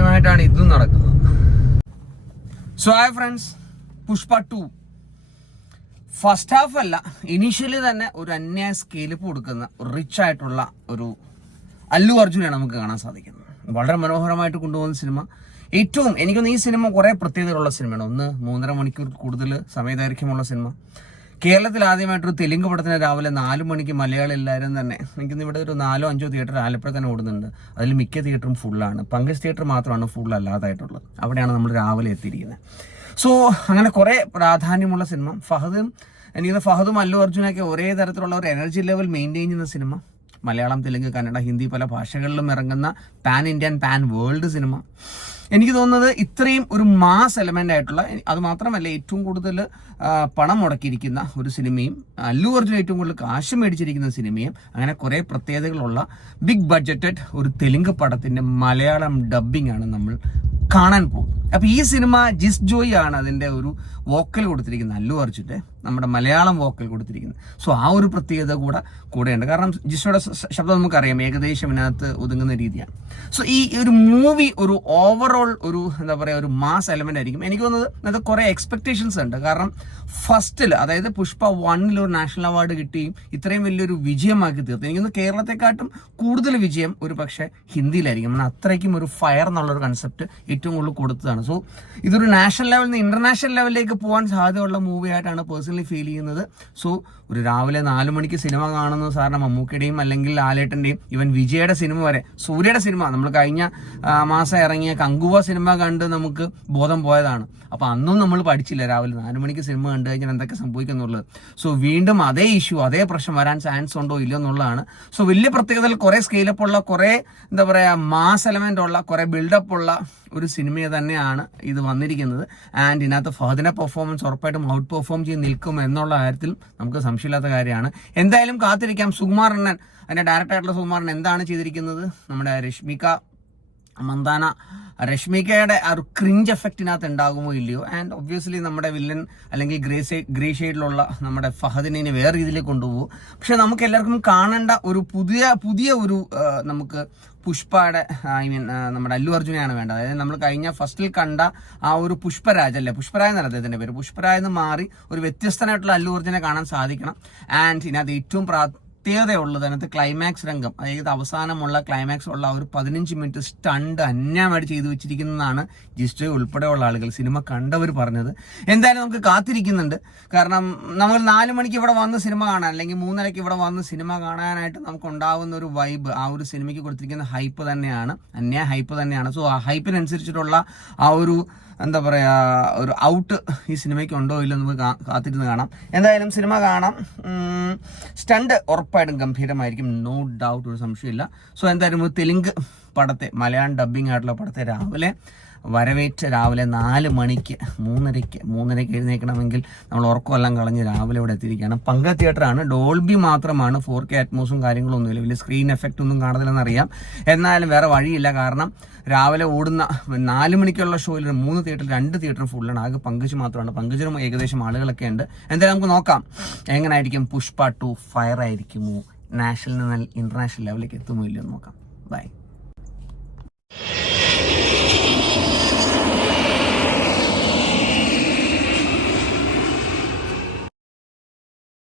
ആദ്യമായിട്ടാണ് ഇതും നടക്കുന്നത്. So hi friends, Pushpa 2 first half അല്ല, ഇനീഷ്യലി തന്നെ ഒരു അന്യായ സ്കെയിലിപ്പ് കൊടുക്കുന്ന റിച്ച് ആയിട്ടുള്ള ഒരു അല്ലു അർജുനെയാണ് നമുക്ക് കാണാൻ സാധിക്കുന്നത്. വളരെ മനോഹരമായിട്ട് കൊണ്ടുപോകുന്ന സിനിമ. ഏറ്റവും എനിക്കൊന്ന് ഈ സിനിമ കുറേ പ്രത്യേകതകളുള്ള സിനിമയാണ്. ഒന്ന് 3.5 മണിക്കൂർ കൂടുതൽ സമയദൈർഘ്യമുള്ള സിനിമ. കേരളത്തിൽ ആദ്യമായിട്ടൊരു തെലുങ്ക് പടത്തിന് രാവിലെ 4 മണിക്ക് മലയാളം എല്ലാവരും തന്നെ, എനിക്കിന്ന് ഇവിടെ ഒരു 4-5 തിയേറ്റർ ആലപ്പുഴ തന്നെ ഓടുന്നുണ്ട്. അതിൽ മിക്ക തിയേറ്ററും ഫുള്ളാണ്. പങ്കജ് തിയേറ്റർ മാത്രമാണ് ഫുൾ അല്ലാതായിട്ടുള്ളത്. അവിടെയാണ് നമ്മൾ രാവിലെ എത്തിയിരിക്കുന്നത്. സോ അങ്ങനെ കുറേ പ്രാധാന്യമുള്ള സിനിമ. ഫഹദും അല്ലു അർജുനൊക്കെ ഒരേ തരത്തിലുള്ള ഒരു എനർജി ലെവൽ മെയിൻറ്റെയിൻ ചെയ്യുന്ന സിനിമ. മലയാളം, തെലുങ്ക്, കന്നഡ, ഹിന്ദി പല ഭാഷകളിലും ഇറങ്ങുന്ന pan Indian, pan world cinema. എനിക്ക് തോന്നുന്നത് ഇത്രയും ഒരു മാസ് എലമെന്റ് ആയിട്ടുള്ള, അത് മാത്രമല്ല ഏറ്റവും കൂടുതൽ പണം മുടക്കിയിരിക്കുന്ന ഒരു സിനിമയും, അല്ലു അർജുൻ ഏറ്റവും കൂടുതൽ കാശ് മേടിച്ചിരിക്കുന്ന സിനിമയും, അങ്ങനെ കുറേ പ്രത്യേകതകളുള്ള ബിഗ് ബഡ്ജറ്റഡ് ഒരു തെലുങ്ക് പടത്തിന്റെ മലയാളം ഡബ്ബിംഗ് ആണ് നമ്മൾ കാണാൻ പോകും. അപ്പൊ ഈ സിനിമ ജിസ് ജോയ് ആണ് അതിന്റെ ഒരു വോക്കൽ കൊടുത്തിരിക്കുന്നത്, അല്ലു അർജുന്റെ നമ്മുടെ മലയാളം വോക്കൽ കൊടുത്തിരിക്കുന്നത്. സോ ആ ഒരു പ്രത്യേകത കൂടെയുണ്ട്. കാരണം ജിസോയുടെ ശബ്ദം നമുക്കറിയാം, ഏകദേശം ഇതിനകത്ത് ഒതുങ്ങുന്ന രീതിയാണ്. സോ ഈ ഒരു മൂവി ഒരു ഓവറോൾ ഒരു എന്താ പറയുക, ഒരു മാസ് എലമെന്റ് ആയിരിക്കും. എനിക്ക് തോന്നുന്നത് അത് കുറെ എക്സ്പെക്ടേഷൻസ് ഉണ്ട്. കാരണം ഫസ്റ്റിൽ, അതായത് പുഷ്പ 1 ഒരു നാഷണൽ അവാർഡ് കിട്ടുകയും ഇത്രയും വലിയൊരു വിജയമാക്കി തീർത്തു. എനിക്കൊന്ന് കേരളത്തെക്കാട്ടും കൂടുതൽ വിജയം ഒരു പക്ഷേ ഹിന്ദിയിലായിരിക്കും. കാരണം അത്രയ്ക്കും ഒരു ഫയർ എന്നുള്ളൊരു കൺസെപ്റ്റ് ഏറ്റവും കൂടുതൽ കൊടുത്തതാണ്. സോ ഇതൊരു നാഷണൽ ലെവലിൽ നിന്ന് ഇന്റർനാഷണൽ ലെവലിലേക്ക് പോകാൻ സാധ്യതയുള്ള മൂവി ആയിട്ടാണ് പേഴ്സണലി ഫീൽ ചെയ്യുന്നത്. സോ ഒരു രാവിലെ 4 മണിക്ക് സിനിമ കാണുന്നത് സാറിന് മമ്മൂക്കയുടെയും അല്ലെങ്കിൽ ലാലേട്ടന്റെയും ഇവൻ വിജയുടെ സിനിമ വരെ, സൂര്യയുടെ സിനിമ, നമ്മൾ കഴിഞ്ഞ മാസം ഇറങ്ങിയ കങ്കുവ സിനിമ കണ്ട് നമുക്ക് ബോധം പോയതാണ്. അപ്പൊ അന്നും നമ്മൾ പഠിച്ചില്ല രാവിലെ 4 മണിക്ക് സിനിമ കണ്ടു കഴിഞ്ഞാൽ എന്തൊക്കെ സംഭവിക്കുന്നുള്ളത്. സോ വീണ്ടും അതേ ഇഷ്യൂ, അതേ പ്രശ്നം വരാൻ ചാൻസ് ഉണ്ടോ ഇല്ലയോ എന്നുള്ളതാണ്. സോ വലിയ പ്രത്യേകതകൾ, കുറെ സ്കെയിലപ്പ് ഉള്ള, കുറെ എന്താ പറയാ മാസ് എലമെന്റ് ഉള്ള, കുറെ ബിൽഡപ്പ് ഉള്ള ഒരു സിനിമയെ തന്നെയാണ് ഇത് വന്നിരിക്കുന്നത്. ആൻഡ് ഇതിനകത്ത് ഫഹദിന്റെ പെർഫോമൻസ് ഉറപ്പായിട്ടും ഔട്ട് പെർഫോം ചെയ്ത് നിൽക്കും എന്നുള്ള കാര്യത്തിൽ നമുക്ക് സംശയമില്ലാത്ത കാര്യമാണ്. എന്തായാലും കാത്തിരിക്കാം. സുകുമാർ അണ്ണൻ, അതിന്റെ ഡയറക്ടറായിട്ടുള്ള സുകുമാർ അണ്ണൻ എന്താണ് ചെയ്തിരിക്കുന്നത്, നമ്മുടെ രശ്മിക മന്ദാന, രശ്മികയുടെ ആ ഒരു ക്രിഞ്ച് എഫക്റ്റിനകത്ത് ഉണ്ടാകുമോ ഇല്ലയോ. ആൻഡ് ഒബ്വിയസ്ലി നമ്മുടെ വില്ലൻ അല്ലെങ്കിൽ ഗ്രേ ഷെയ്ഡിലുള്ള നമ്മുടെ ഫഹദിനെ വേറെ രീതിയിൽ കൊണ്ടുപോകും. പക്ഷെ നമുക്ക് എല്ലാവർക്കും കാണേണ്ട ഒരു പുതിയ ഒരു നമുക്ക് പുഷ്പയുടെ, ഐ മീൻ നമ്മുടെ അല്ലു അർജുനെയാണ് വേണ്ടത്. അതായത് നമ്മൾ കഴിഞ്ഞ ഫസ്റ്റിൽ കണ്ട ആ ഒരു പുഷ്പരാജ് അല്ലേ, പുഷ്പരാജ് എന്നല്ല അദ്ദേഹത്തിന്റെ പേര്, പുഷ്പരാജ് എന്ന് മാറി ഒരു വ്യത്യസ്തനായിട്ടുള്ള അല്ലു അർജുനെ കാണാൻ സാധിക്കണം. ആൻഡ് ഇതിനകത്ത് ഏറ്റവും പ്രത്യേകതയുള്ളത് അതിനകത്ത് ക്ലൈമാക്സ് രംഗം, അതായത് അവസാനമുള്ള ക്ലൈമാക്സ് ഉള്ള ഒരു 15 മിനിറ്റ് സ്റ്റണ്ട് അന്യമായിട്ട് ചെയ്തു വെച്ചിരിക്കുന്നതാണ് ജിസ്റ്റോ ഉൾപ്പെടെയുള്ള ആളുകൾ, സിനിമ കണ്ടവർ പറഞ്ഞത്. എന്തായാലും നമുക്ക് കാത്തിരിക്കുന്നുണ്ട്. കാരണം നമ്മൾ 4 മണിക്ക് ഇവിടെ വന്ന് സിനിമ കാണാൻ, അല്ലെങ്കിൽ 3:30 ഇവിടെ വന്ന് സിനിമ കാണാനായിട്ട് നമുക്ക് ഉണ്ടാവുന്ന ഒരു വൈബ്, ആ ഒരു സിനിമയ്ക്ക് കൊടുത്തിരിക്കുന്ന ഹൈപ്പ് തന്നെയാണ്, അന്യ ഹൈപ്പ് തന്നെയാണ്. സോ ആ ഹൈപ്പിനനുസരിച്ചിട്ടുള്ള ആ ഒരു എന്താ പറയാ, ഒരു ഔട്ട് ഈ സിനിമയ്ക്ക് ഉണ്ടോ ഇല്ലോ നമുക്ക് കാത്തിരുന്ന് കാണാം. എന്തായാലും സിനിമ കാണാം. സ്റ്റണ്ട് ഉറപ്പായിട്ടും ഗംഭീരമായിരിക്കും, നോ ഡൗട്ട്, ഒരു സംശയമില്ല. സോ എന്തായാലും തെലുങ്ക് പടത്തെ, മലയാളം ഡബ്ബിംഗ് ആയിട്ടുള്ള പടത്തെ രാവിലെ 4 മണിക്ക് 3:30 എഴുന്നേൽക്കണമെങ്കിൽ നമ്മൾ ഉറക്കമെല്ലാം കളഞ്ഞ് രാവിലെ ഇവിടെ എത്തിയിരിക്കുകയാണ്. പങ്ക തിയേറ്ററാണ്, ഡോൾബി മാത്രമാണ്, 4K അറ്റ്മോസും കാര്യങ്ങളൊന്നുമില്ല, വലിയ സ്ക്രീൻ എഫക്റ്റ് ഒന്നും കാണത്തില്ലെന്നറിയാം. എന്നാലും വേറെ വഴിയില്ല. കാരണം രാവിലെ ഓടുന്ന 4 മണിക്കുള്ള ഷോയിൽ 3 തിയേറ്റർ, 2 തിയേറ്റർ ഫുള്ളാണ്. ആകെ പങ്കജ് മാത്രമാണ്. പങ്കജിനും ഏകദേശം ആളുകളൊക്കെ ഉണ്ട്. എന്തായാലും നമുക്ക് നോക്കാം എങ്ങനായിരിക്കും. പുഷ്പ 2 ഫയർ ആയിരിക്കുമോ, നാഷണൽ ഇന്റർനാഷണൽ ലെവലിലേക്ക് എത്തുമോ ഇല്ലെന്ന് നോക്കാം. ബൈ.